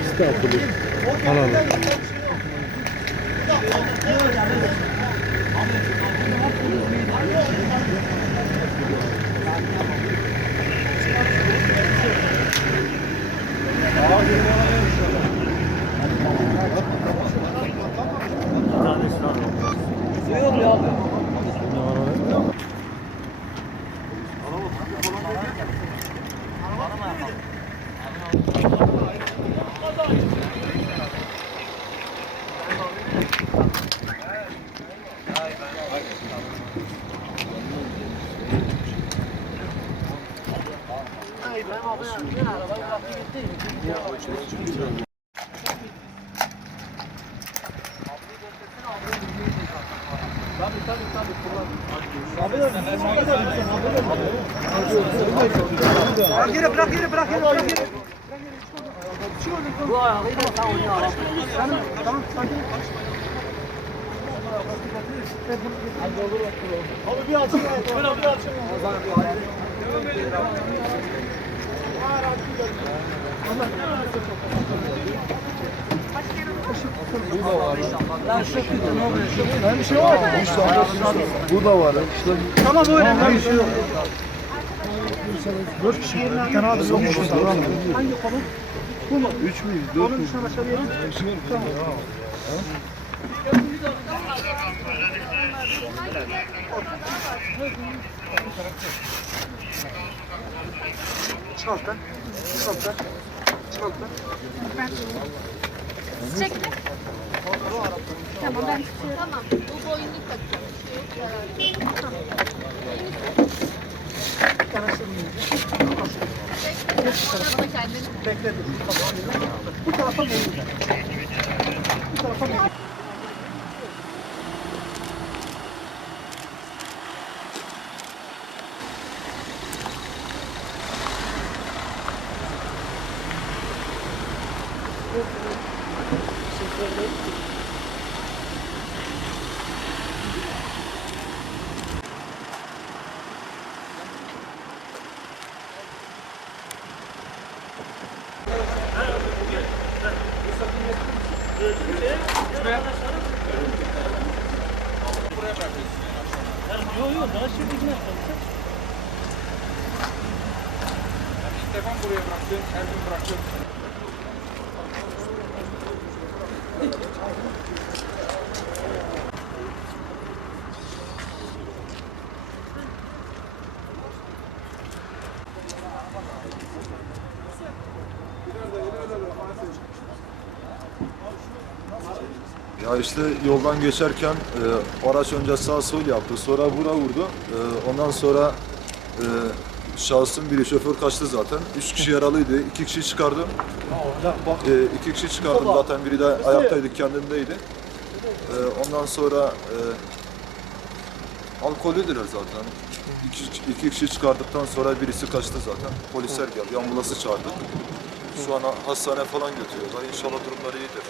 Estağfurullah. Alalım. Bırak. Bu ayağıyla sen oynuyor abi. Tamam, sakin. Abi bir açın. Bir açın. Bu da var. Lan şu kötü ne oluyor? Bir şey var. Bu da var. İşte Tamam öyle. bir şey yok. 4 kişi yerine bir tane adım yok. Hangi konu? Bu mu? 3 müyüz? 4 Onun müyüz? dışına başka bir yerim. Tamam. Çık alttan. Çık alttan. Çık alttan. Çekti. Tamam ben tutuyorum. Tamam. Bu boyunluk takıyorum. Sonra da kendini. Bekle. Bu tarafa boyunluk. Bu tarafa boyunluk. Stefan buraya bıraktı, Ergun bıraktı. Ya işte yoldan geçerken araç önce sağ sol yaptı, sonra bura vurdu. Ondan sonra şahsın biri, şoför kaçtı zaten. 3 kişi yaralıydı, 2 kişi çıkardım. 2 kişi çıkardım zaten, biri de ayaktaydı, kendindeydi. Ondan sonra alkollüdüler zaten. 2 kişi çıkardıktan sonra birisi kaçtı zaten. Polisler geldi, ambulansı çağırdık. Şu an hastane falan götürüyorlar. İnşallah durumları iyidir.